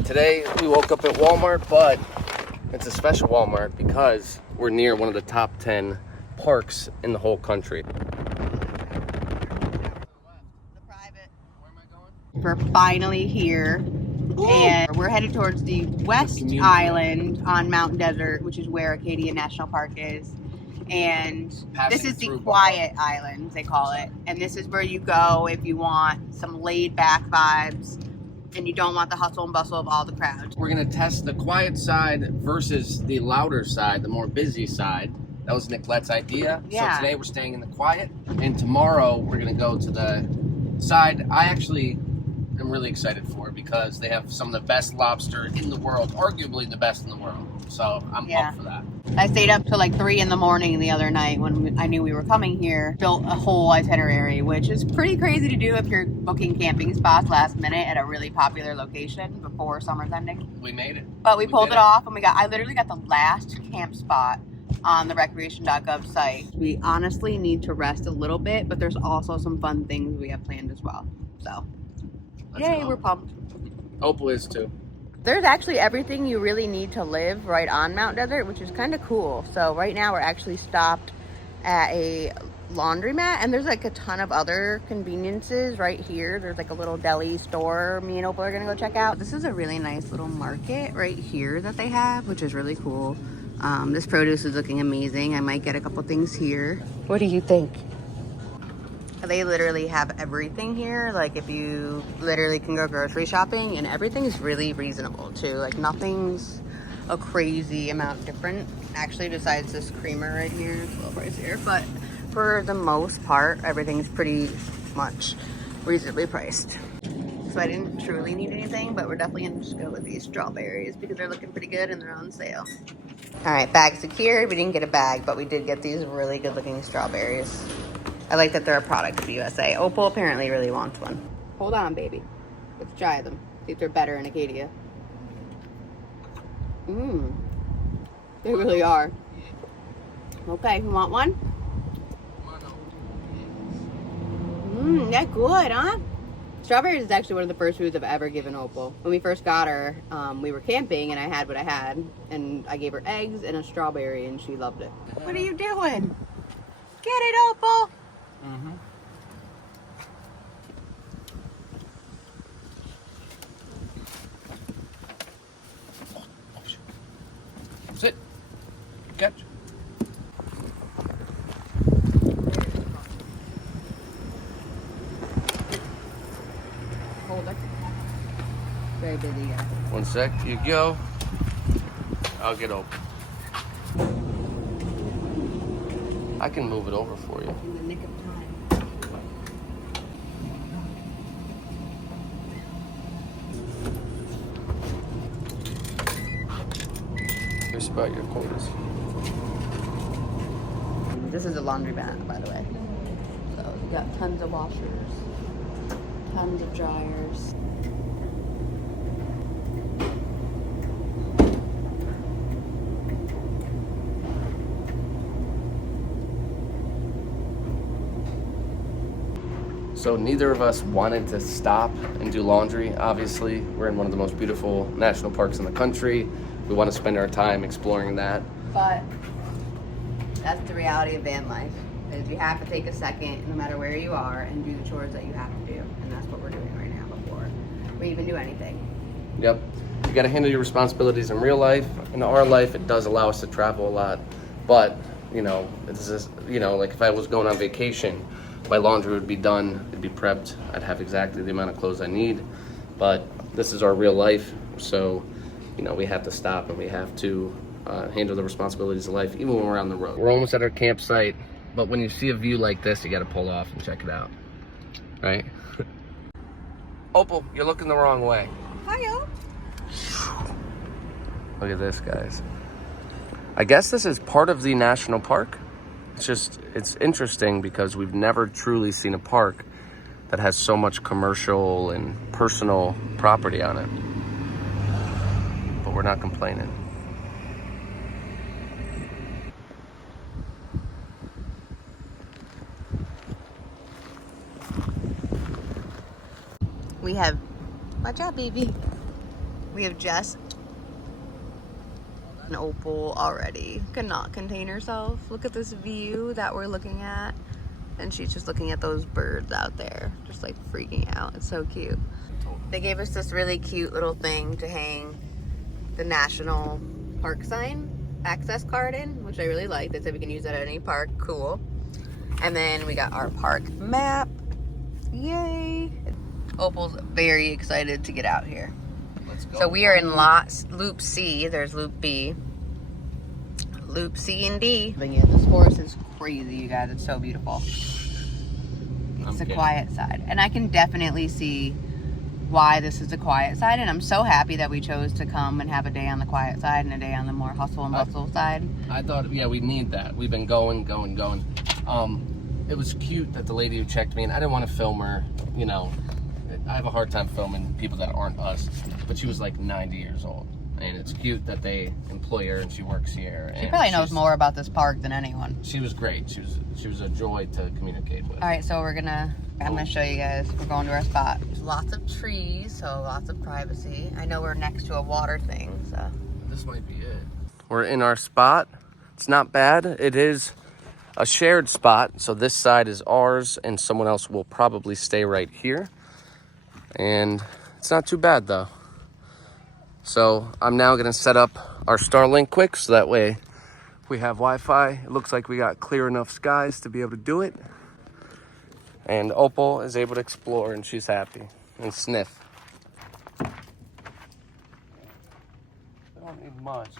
right, today we woke up at Walmart, but it's a special Walmart because we're near one of the top 10 parks in the whole country. We're finally here, and we're headed towards the West Island on Mountain Desert, which is where Acadia National Park is. And this is the quiet island, they call it. And this is where you go if you want some laid back vibes and you don't want the hustle and bustle of all the crowds. We're gonna test the quiet side versus the louder side, the more busy side. That was Nicolette's idea. Yeah. So today we're staying in the quiet, and tomorrow we're gonna go to the side I actually am really excited for because they have some of the best lobster in the world, arguably the best in the world. So I'm pumped for that. I stayed up till like 3 in the morning the other night when I knew we were coming here. Built a whole itinerary, which is pretty crazy to do if you're booking camping spots last minute at a really popular location before summer's ending. We made it. But we pulled it off, and I literally got the last camp spot on the recreation.gov site. We honestly need to rest a little bit, but there's also some fun things we have planned as well. So, yay, we're pumped. Opal is too. There's actually everything you really need to live right on Mount Desert, which is kind of cool. So right now we're actually stopped at a laundromat, and there's like a ton of other conveniences right here. There's like a little deli store me and Opal are gonna go check out. This is a really nice little market right here that they have, which is really cool. This produce is looking amazing. I might get a couple things here. What do you think? They literally have everything here. Like, if you literally can go grocery shopping, and everything is really reasonable too. Like, nothing's a crazy amount different. Actually, besides this creamer right here, it's a little pricier. But for the most part, everything's pretty much reasonably priced. So I didn't truly need anything, but we're definitely gonna just go with these strawberries because they're looking pretty good and they're on sale. All right, bag secured. We didn't get a bag, but we did get these really good looking strawberries. I like that they're a product of the USA. Opal apparently really wants one. Hold on, baby. Let's try them. See if they're better in Acadia. They really are. Okay, you want one? They're good, huh? Strawberries is actually one of the first foods I've ever given Opal. When we first got her, we were camping and I had what I had. And I gave her eggs and a strawberry and she loved it. What are you doing? Get it, Opal! Sit. Catch. Hold it. Very busy guy. One sec. You go. I'll get open. I can move it over for you. In the nick of time. Here's about your quarters. This is a laundromat, by the way. So you got tons of washers, tons of dryers. So neither of us wanted to stop and do laundry. Obviously, we're in one of the most beautiful national parks in the country. We want to spend our time exploring that. But that's the reality of van life, is you have to take a second, no matter where you are, and do the chores that you have to do. And that's what we're doing right now before we even do anything. Yep. You got to handle your responsibilities in real life. In our life, it does allow us to travel a lot. But, you know, it's just, you know, like if I was going on vacation, my laundry would be done, it'd be prepped. I'd have exactly the amount of clothes I need. But this is our real life. So, you know, we have to stop and we have to handle the responsibilities of life, even when we're on the road. We're almost at our campsite, but when you see a view like this, you got to pull off and check it out, right? Opal, you're looking the wrong way. Hi-yo. Look at this, guys. I guess this is part of the national park. It's interesting because we've never truly seen a park that has so much commercial and personal property on it. But we're not complaining. We have, watch out, baby. We have just an Opal already cannot contain herself. Look at this view that we're looking at. And she's just looking at those birds out there, just like freaking out. It's so cute. They gave us this really cute little thing to hang the national park sign access card in, which I really like. They said we can use that at any park. Cool. And then we got our park map. Yay! Opal's very excited to get out here. Let's go. So we are in Loop C. There's Loop B. Loop C and D. This forest is crazy, you guys. It's so beautiful. It's the quiet side. And I can definitely see why this is the quiet side. And I'm so happy that we chose to come and have a day on the quiet side and a day on the more hustle and bustle side. I thought, yeah, we need that. We've been going. It was cute that the lady who checked me in, I didn't want to film her, you know. I have a hard time filming people that aren't us. But she was like 90 years old. And it's cute that they employ her and she works here. She probably knows more about this park than anyone. She was great. She was a joy to communicate with. All right, so I'm gonna show you guys. We're going to our spot. There's lots of trees, so lots of privacy. I know we're next to a water thing, so. This might be it. We're in our spot. It's not bad. It is a shared spot. So this side is ours and someone else will probably stay right here. And it's not too bad though. So I'm now gonna set up our Starlink quick so that way we have Wi-Fi. It looks like we got clear enough skies to be able to do it. And Opal is able to explore and she's happy and sniff. I don't need much.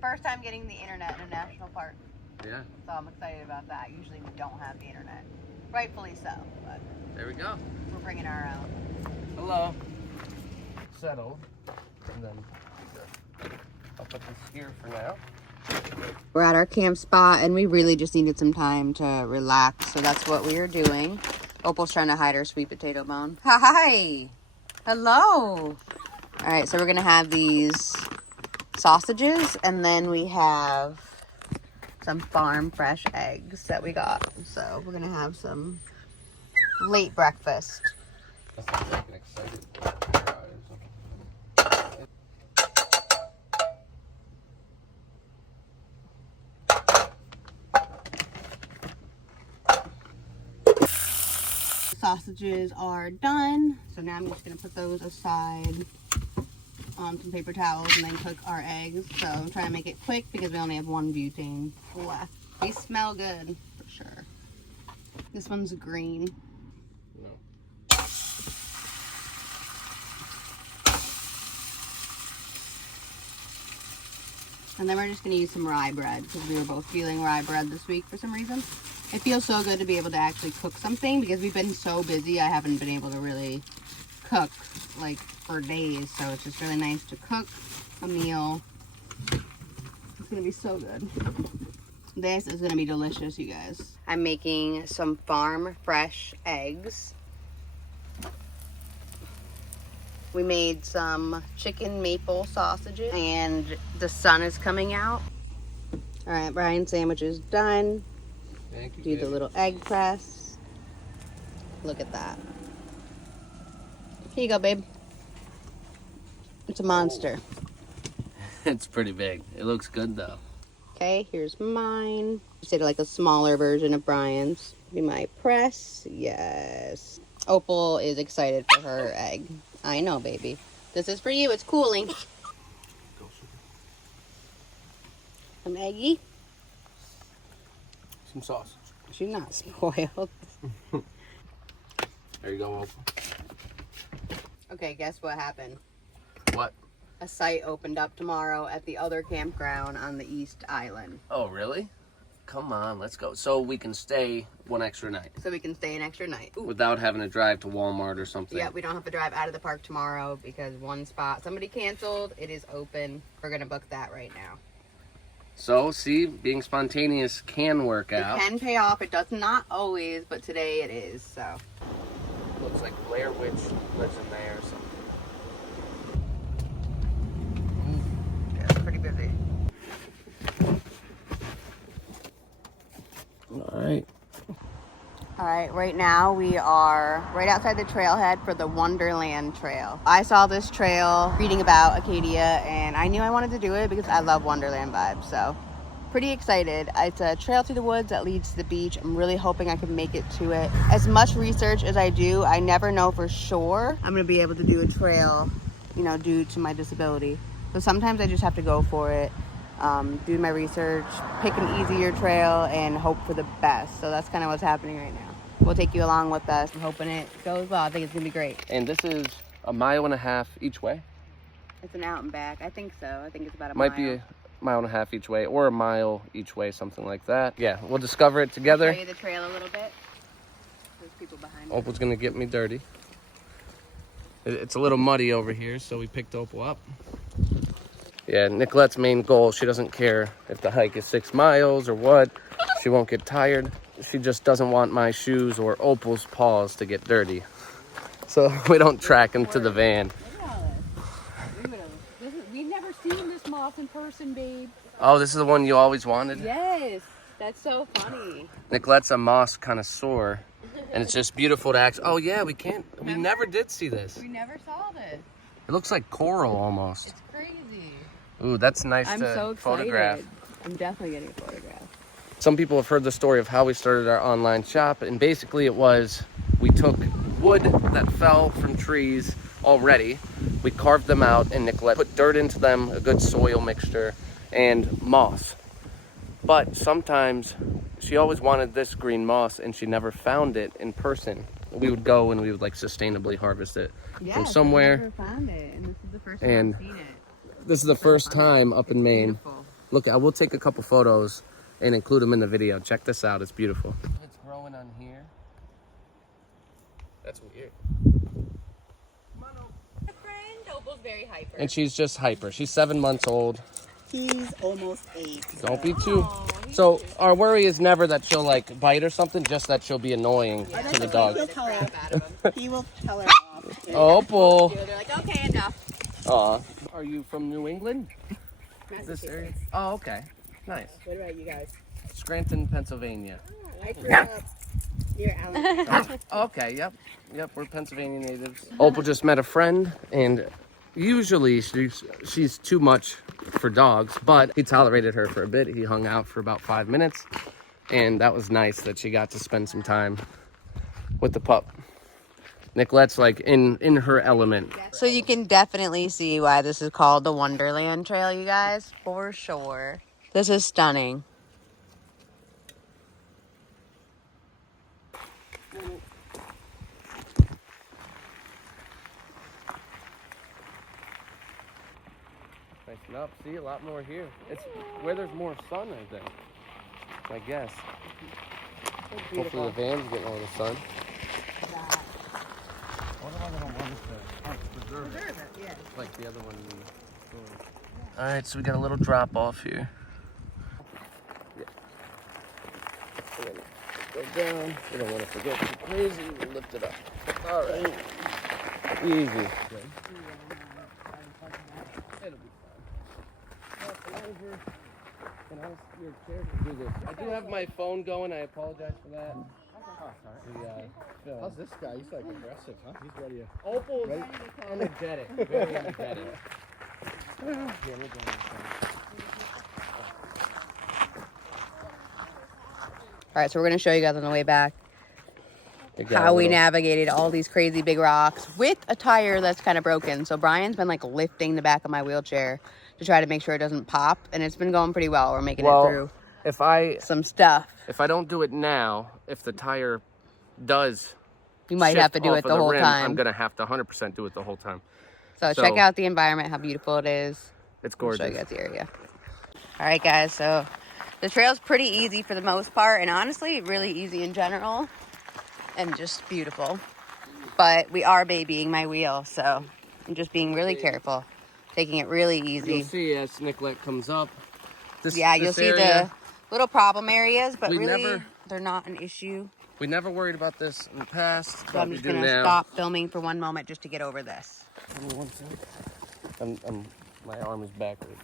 First time getting the internet in a national park. Yeah. So I'm excited about that. Usually we don't have the internet. Rightfully so, but There we go. we're bringing our own. Hello. Settle. And then I'll put this here for now. We're at our camp spot and we really just needed some time to relax. So that's what we are doing. Opal's trying to hide her sweet potato bone. Hi. Hello. All right, so we're going to have these sausages and then we have some farm fresh eggs that we got. So we're going to have some late breakfast. That sounds like an excited Sausages are done, so now I'm just gonna put those aside on some paper towels and then cook our eggs. So I'm trying to make it quick because we only have one butane left. They smell good for sure. This one's green. No. And then we're just gonna use some rye bread because we were both feeling rye bread this week for some reason. It feels so good to be able to actually cook something because we've been so busy. I haven't been able to really cook like for days. So it's just really nice to cook a meal. It's gonna be so good. This is gonna be delicious, you guys. I'm making some farm fresh eggs. We made some chicken maple sausages and the sun is coming out. All right, Brian's sandwich is done. Thank you. Do the little egg press. Look at that. Here you go, babe. It's a monster. It's pretty big. It looks good though. Okay, here's mine. Just did like a smaller version of Brian's. Be my press. Yes. Opal is excited for her egg. I know, baby. This is for you. It's cooling. Some eggy. Some sausage. She's not spoiled. There you go, Opal. Okay, guess what happened? What? A site opened up tomorrow at the other campground on the East Island. Oh, really? Come on, let's go. So we can stay one extra night. So we can stay an extra night. Ooh. Without having to drive to Walmart or something. Yeah, we don't have to drive out of the park tomorrow because one spot, somebody canceled. It is open. We're going to book that right now. So, see, being spontaneous can work out. It can pay off. It does not always, but today it is, so. Looks like Blair Witch lives in there or something. Yeah, it's pretty busy. All right. All right, right now we are right outside the trailhead for the Wonderland Trail. I saw this trail reading about Acadia and I knew I wanted to do it because I love Wonderland vibes. So pretty excited. It's a trail through the woods that leads to the beach. I'm really hoping I can make it to it. As much research as I do, I never know for sure I'm gonna be able to do a trail, you know, due to my disability. So sometimes I just have to go for it. Do my research, pick an easier trail, and hope for the best. So that's kind of what's happening right now. We'll take you along with us. I'm hoping it goes well. I think it's gonna be great. And this is a mile and a half each way. It's an out and back. I think so. I think it's about a Might mile. be a mile and a half each way, or a mile each way, something like that. Yeah, we'll discover it together. I'll show you the trail a little bit. There's people behind me. Opal's gonna get me dirty. It's a little muddy over here, so we picked Opal up. Yeah, Nicolette's main goal, she doesn't care if the hike is 6 miles or what. She won't get tired. She just doesn't want my shoes or Opal's paws to get dirty. So we don't track them to the van. We've never seen this moth in person, babe. Oh, this is the one you always wanted? Yes, that's so funny. Nicolette's a moss connoisseur, and it's just beautiful to act. Oh yeah, we never did see this. We never saw this. It looks like coral almost. It's crazy. Ooh, that's nice I'm to so excited. photograph. I'm definitely getting a photograph. Some people have heard the story of how we started our online shop, and basically it was we took wood that fell from trees already, we carved them out, and Nicolette put dirt into them, a good soil mixture, and moss. But sometimes she always wanted this green moss, and she never found it in person. We would go and we would like sustainably harvest it from somewhere. I never found it, and this is the first time And I've seen it. this is the first time up in Maine. Beautiful. Look, I will take a couple photos and include them in the video. Check this out, it's beautiful. It's growing on here. That's weird. Come on, Opal. My friend Opal's very hyper. And she's just hyper. She's 7 months old. He's almost 8. Don't be too. So our worry is never that she'll like bite or something, just that she'll be annoying to the dog. He'll tell her. He will tell her off. Opal. They're like, okay, enough. Aw. Are you from New England? This area? Oh, okay. Nice. What about you guys? Scranton, Pennsylvania. I grew up near Allen. Okay, yep, we're Pennsylvania natives. Opal just met a friend, and usually she's too much for dogs, but he tolerated her for a bit. He hung out for about 5 minutes, and that was nice that she got to spend some time with the pup. Nicolette's like in her element. So you can definitely see why this is called the Wonderland Trail, you guys, for sure. This is stunning. Nice up. See, a lot more here. It's where there's more sun, I think. I guess. Hopefully the van's getting all the sun. Preserve it, yeah. Like the other one. All right, so we got a little drop off here. Yeah. Go down. We don't want to forget too crazy. We lift it up. All right. Easy. It'll be fine. Can I ask your chair to do this? I do have my phone going. I apologize for that. How's this guy? He's like aggressive, huh? He's ready to... Opal's energetic. Very energetic. All right, so we're going to show you guys on the way back got a how we little- navigated all these crazy big rocks with a tire that's kind of broken. So Brian's been like lifting the back of my wheelchair to try to make sure it doesn't pop, and it's been going pretty well. We're making it through if I some stuff. don't do it now, if the tire does You might shift have to do off it of the whole rim, time. I'm gonna have to 100% do it the whole time. So check out the environment, how beautiful it is. It's I'll gorgeous. show you guys the area. All right, guys. So the trail's pretty easy for the most part, and honestly, really easy in general, and just beautiful. But we are babying my wheel, so I'm just being really careful, taking it really easy. You'll see as Nicolette comes up. You'll see the little problem areas, but really, they're not an issue. We never worried about this in the past. So I'm just gonna stop filming for one moment just to get over this. Give me 1 second. My arm is backwards.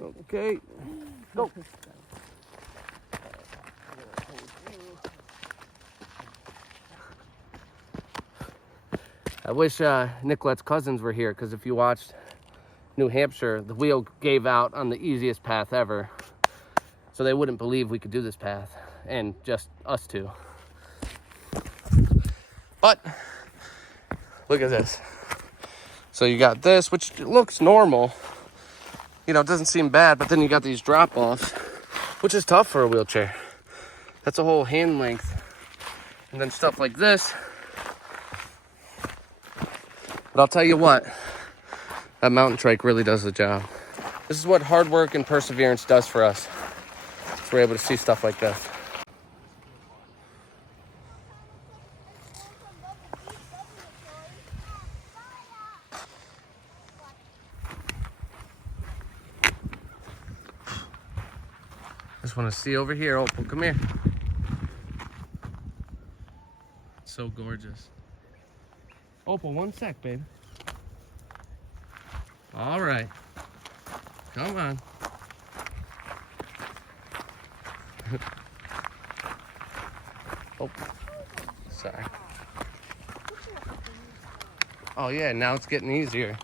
Okay. Go. I wish Nicolette's cousins were here, because if you watched New Hampshire, the wheel gave out on the easiest path ever. So they wouldn't believe we could do this path, and just us two. But look at this. So you got this, which looks normal. You know, it doesn't seem bad, but then you got these drop-offs, which is tough for a wheelchair. That's a whole hand length. And then stuff like this. But I'll tell you what, that mountain trike really does the job. This is what hard work and perseverance does for us. So we're able to see stuff like this. Just want to see over here, Opal, come here. It's so gorgeous. Opal, one sec, babe. All right. Come on. Oh, sorry. Oh yeah, now it's getting easier.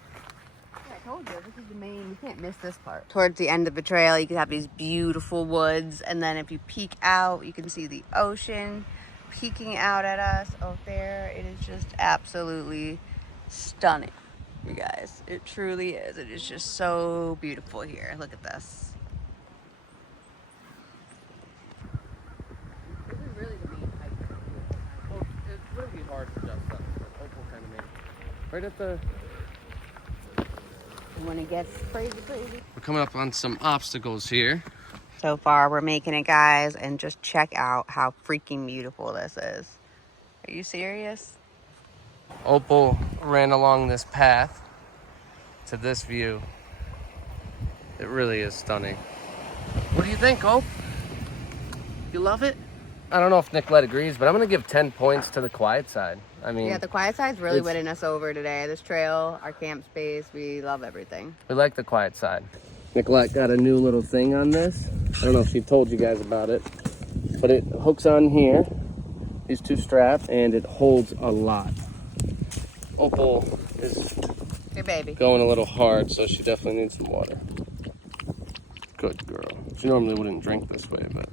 I told you, this is the Maine. You can't miss this part. Towards the end of the trail, you can have these beautiful woods, and then if you peek out, you can see the ocean peeking out at us out there. It is just absolutely stunning, you guys. It truly is. It is just so beautiful here. Look at this. This is really the main hike. Well, it would be hard for just us, but Opal kind of made it. Right at the... When it gets crazy. We're coming up on some obstacles here. So far, we're making it, guys, and just check out how freaking beautiful this is. Are you serious? Opal ran along this path to this view. It really is stunning. What do you think, Op? You love it? I don't know if Nicolette agrees, but I'm going to give 10 points to the quiet side. I mean, Yeah, the quiet side's really it's- winning us over today. This trail, our camp space, we love everything. we like the quiet side. Nicolette got a new little thing on this. I don't know if she told you guys about it, but it hooks on here, these two straps, and it holds a lot. Opal is Hey, baby. going a little hard, so she definitely needs some water. Good girl. She normally wouldn't drink this way, but...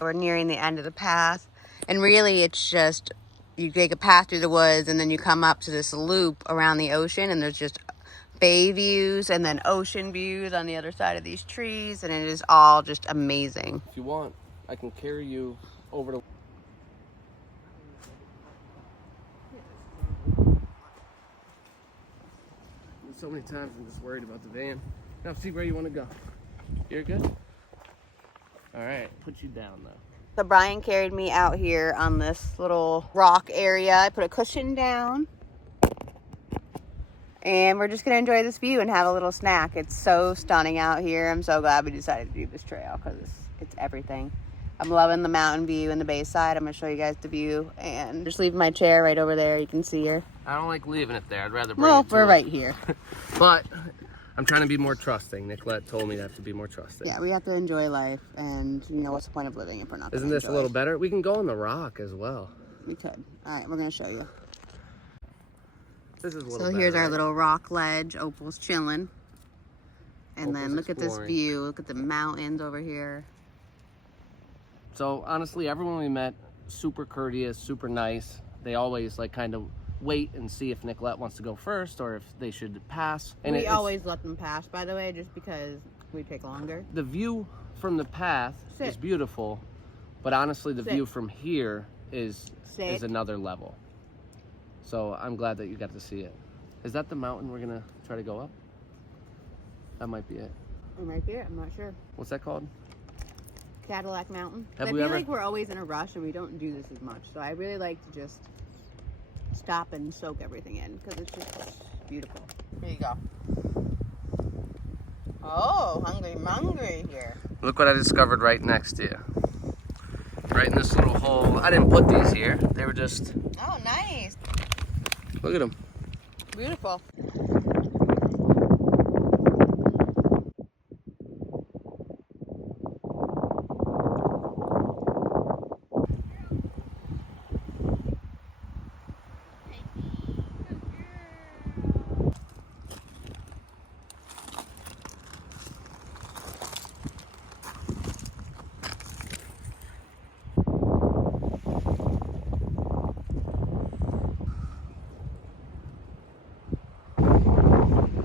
We're nearing the end of the path, and really it's just, you take a path through the woods, and then you come up to this loop around the ocean, and there's just bay views and then ocean views on the other side of these trees, and it is all just amazing. If you want, I can carry you over to... So many times I'm just worried about the van. Now see where you want to go. You're good? All right, put you down though. So Brian carried me out here on this little rock area. I put a cushion down. And we're just going to enjoy this view and have a little snack. It's so stunning out here. I'm so glad we decided to do this trail because it's everything. I'm loving the mountain view and the bay side. I'm going to show you guys the view. And just leave my chair right over there. You can see her. I don't like leaving it there. I'd rather bring Well, it to we're it. right here. But I'm trying to be more trusting. Nicolette told me to have to be more trusting. Yeah, we have to enjoy life. And, you know, what's the point of living if we're not going to Isn't this a enjoy little it? better? We can go on the rock as well. We could. All right, we're going to show you. This is a little So better, here's our right? little rock ledge. Opal's chilling. And then Opal's look at this exploring. view. Look at the mountains over here. So honestly, everyone we met, super courteous, super nice. They always like kind of wait and see if Nicolette wants to go first or if they should pass. And We it's- always let them pass, by the way, just because we take longer. the view from the path Sit. is beautiful, but honestly, the Sit. view from here is Sit. another level. So I'm glad that you got to see it. Is that the mountain we're gonna try to go up? That might be it. It might be it. I'm not sure. What's that called? Cadillac Mountain. Have I we feel ever- like we're always in a rush and we don't do this as much. So I really like to just stop and soak everything in because it's just beautiful. Here you go. Oh, hungry here. Look what I discovered right next to you. Right in this little hole. I didn't put these here. They were just, Oh, nice. look at them. Beautiful.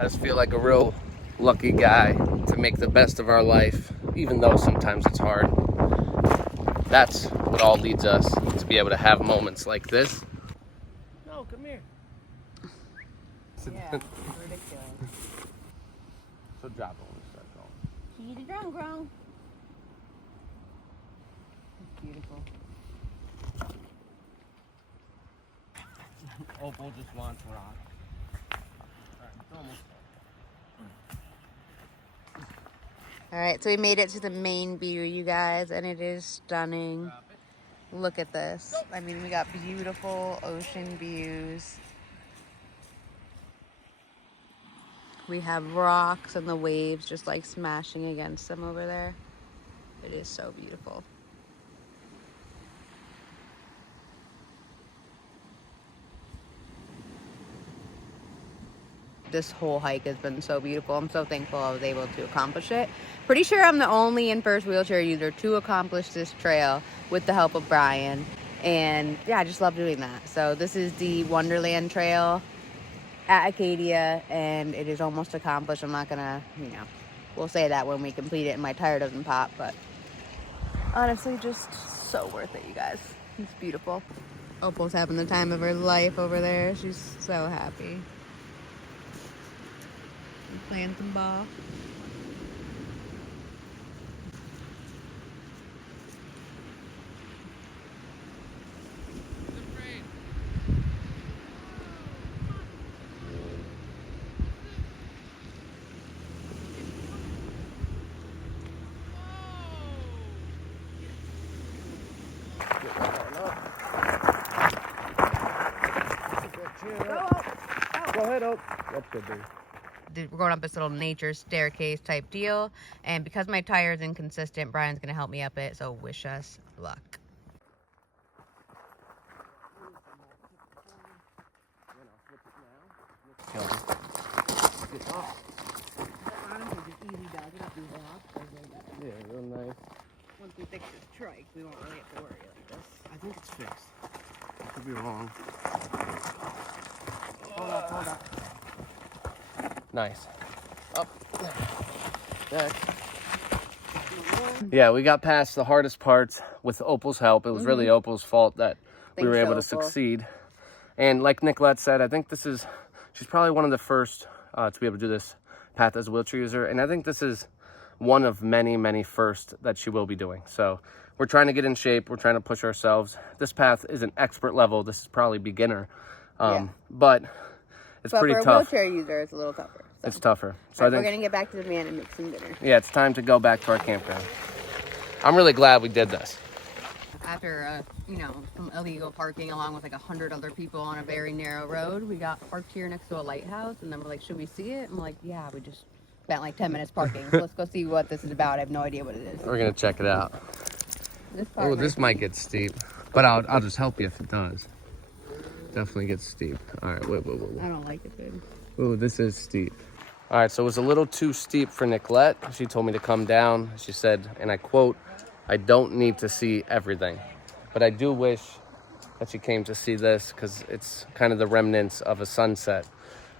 I just feel like a real lucky guy to make the best of our life, even though sometimes it's hard. That's what all leads us to be able to have moments like this. No, come here. Yeah, ridiculous. So drop it when we start going. See the drum ground. It's beautiful. Opal just wants rock. Alright, it's almost All right, so we made it to the main view, you guys, and it is stunning. Look at this. I mean, we got beautiful ocean views. We have rocks and the waves just like smashing against them over there. It is so beautiful. This whole hike has been so beautiful. I'm so thankful I was able to accomplish it. Pretty sure I'm the only and first wheelchair user to accomplish this trail with the help of Brian. And yeah, I just love doing that. So this is the Wonderland trail at Acadia, and it is almost accomplished. I'm not gonna, we'll say that when we complete it and my tire doesn't pop, but honestly, just so worth it, you guys. It's beautiful. Opal's having the time of her life over there. She's so happy. Playing some ball. Go ahead, Oak. That's good, dude. We're going up this little nature staircase type deal, and because my tire is inconsistent, Brian's gonna help me up it, so wish us luck. Yeah, real nice. Once we fix this trike, we won't really have to worry like this. I think it's fixed. I could be wrong. Hold up. Nice. Up. Back. Yeah, we got past the hardest parts with Opal's help. It was really Opal's fault that we were able to succeed. And like Nicolette said, I think she's probably one of the first to be able to do this path as a wheelchair user. And I think this is one of many, many firsts that she will be doing. So we're trying to get in shape. We're trying to push ourselves. This path isn't expert level. This is probably beginner. But it's pretty tough. For a wheelchair user, it's a little tougher. So. It's tougher. So Right, I think we're going to get back to the van and make some dinner. Yeah, it's time to go back to our campground. I'm really glad we did this. After, some illegal parking along with like 100 other people on a very narrow road, we got parked here next to a lighthouse, and then we're like, should we see it? And we're like, yeah, we just spent like 10 minutes parking. So let's go see what this is about. I have no idea what it is. We're going to check it out. This might get steep, but I'll just help you if it does. Definitely gets steep. All right, wait. I don't like it, dude. Ooh, this is steep. All right, so it was a little too steep for Nicolette. She told me to come down. She said, and I quote, "I don't need to see everything." But I do wish that she came to see this because it's kind of the remnants of a sunset.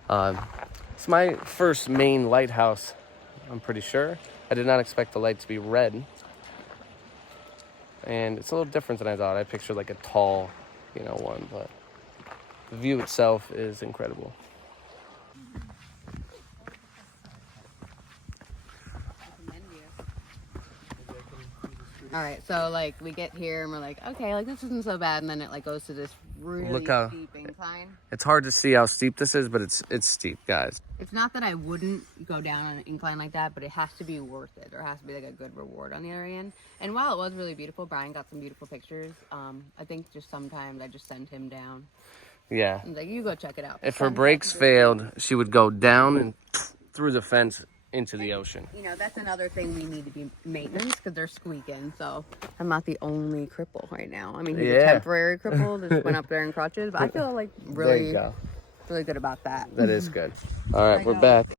It's my first Maine lighthouse, I'm pretty sure. I did not expect the light to be red. And it's a little different than I thought. I pictured like a tall, one, but the view itself is incredible. All right, so like we get here and we're like, okay, like this isn't so bad, and then it like goes to this really steep incline. It's hard to see how steep this is, but it's steep, guys. It's not that I wouldn't go down on an incline like that, but it has to be worth it. There has to be like a good reward on the other end. And while it was really beautiful, Brian got some beautiful pictures. I think just sometimes I just send him down. Yeah. I'm like, you go check it out. If her brakes failed, she would go down and through the fence into the ocean. That's another thing we need to be maintenance because they're squeaking. So I'm not the only cripple right now. I mean, he's a temporary cripple. Just went up there in crutches, but I feel like really good about that. That is good. All right, we're back.